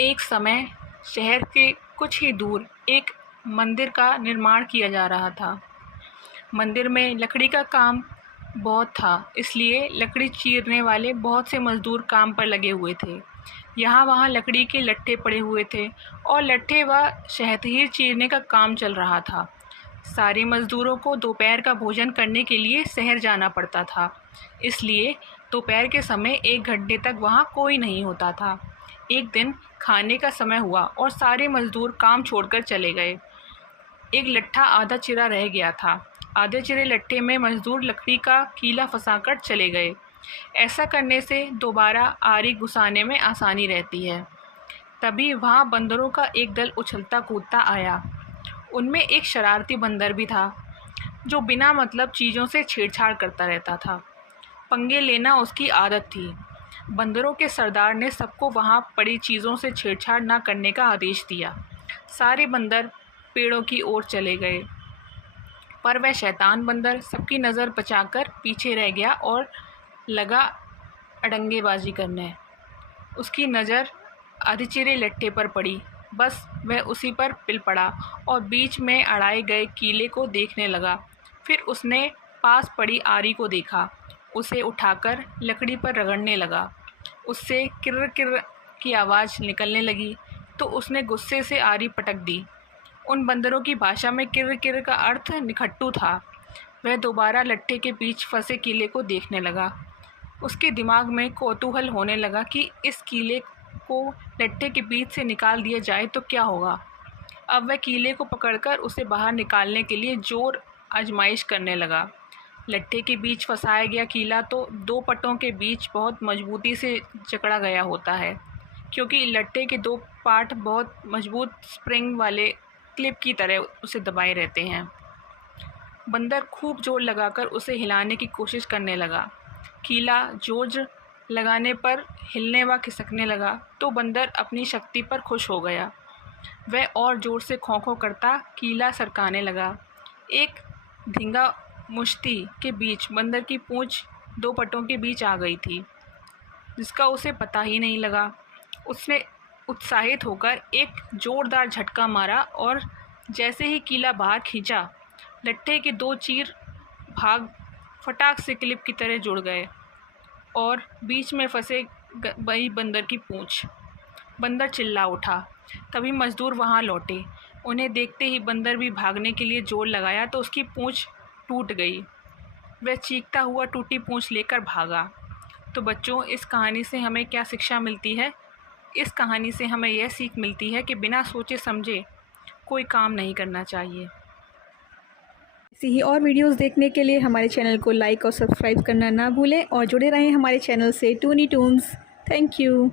एक समय शहर के कुछ ही दूर एक मंदिर का निर्माण किया जा रहा था। मंदिर में लकड़ी का काम बहुत था, इसलिए लकड़ी चीरने वाले बहुत से मज़दूर काम पर लगे हुए थे। यहाँ वहाँ लकड़ी के लट्ठे पड़े हुए थे और लट्ठे व शहतूत चीरने का काम चल रहा था। सारे मज़दूरों को दोपहर का भोजन करने के लिए शहर जाना पड़ता था, इसलिए दोपहर के समय 1 घंटे तक वहाँ कोई नहीं होता था। एक दिन खाने का समय हुआ और सारे मज़दूर काम छोड़कर चले गए। एक लट्ठा आधा चिरा रह गया था। आधे चिरे लट्ठे में मज़दूर लकड़ी का कीला फंसाकर चले गए। ऐसा करने से दोबारा आरी घुसाने में आसानी रहती है। तभी वहाँ बंदरों का एक दल उछलता कूदता आया। उनमें एक शरारती बंदर भी था, जो बिना मतलब चीज़ों से छेड़छाड़ करता रहता था। पंगे लेना उसकी आदत थी। बंदरों के सरदार ने सबको वहाँ पड़ी चीज़ों से छेड़छाड़ न करने का आदेश दिया। सारे बंदर पेड़ों की ओर चले गए, पर वह शैतान बंदर सबकी नज़र बचाकर पीछे रह गया और लगा अड़ंगेबाजी करने। उसकी नज़र आधे लट्ठे पर पड़ी। बस वह उसी पर पिल पड़ा और बीच में अड़ाए गए कीले को देखने लगा। फिर उसने पास पड़ी आरी को देखा, उसे उठाकर लकड़ी पर रगड़ने लगा। उससे किर्र किर्र की आवाज़ निकलने लगी, तो उसने गुस्से से आरी पटक दी। उन बंदरों की भाषा में किर्र किर्र का अर्थ निखट्टू था। वह दोबारा लट्ठे के बीच फंसे कीले को देखने लगा। उसके दिमाग में कौतूहल होने लगा कि इस कीले को लट्ठे के बीच से निकाल दिया जाए तो क्या होगा। अब वह कीले को पकड़कर उसे बाहर निकालने के लिए जोर आजमाइश करने लगा। लट्ठे के बीच फंसाया गया कीला तो 2 पटों के बीच बहुत मजबूती से जकड़ा गया होता है, क्योंकि लट्ठे के 2 पार्ट बहुत मजबूत स्प्रिंग वाले क्लिप की तरह उसे दबाए रहते हैं। बंदर खूब जोर लगाकर उसे हिलाने की कोशिश करने लगा। कीला जोर लगाने पर हिलने व खिसकने लगा, तो बंदर अपनी शक्ति पर खुश हो गया। वह और ज़ोर से खौं-खौं करता कीला सरकाने लगा। एक धींगा मुश्ती के बीच बंदर की पूँछ 2 पटों के बीच आ गई थी, जिसका उसे पता ही नहीं लगा। उसने उत्साहित होकर एक ज़ोरदार झटका मारा और जैसे ही कीला बाहर खींचा, लट्ठे के 2 चीर भाग फटाक से क्लिप की तरह जुड़ गए और बीच में फंसे गई बंदर की पूँछ। बंदर चिल्ला उठा। तभी मज़दूर वहाँ लौटे। उन्हें देखते ही बंदर भी भागने के लिए जोर लगाया तो उसकी पूँछ टूट गई। वह चीखता हुआ टूटी पूँछ लेकर भागा। तो बच्चों, इस कहानी से हमें क्या शिक्षा मिलती है? इस कहानी से हमें यह सीख मिलती है कि बिना सोचे समझे कोई काम नहीं करना चाहिए। ऐसी ही और वीडियोस देखने के लिए हमारे चैनल को लाइक और सब्सक्राइब करना ना भूलें और जुड़े रहें हमारे चैनल से टूनी टून्स। Thank you.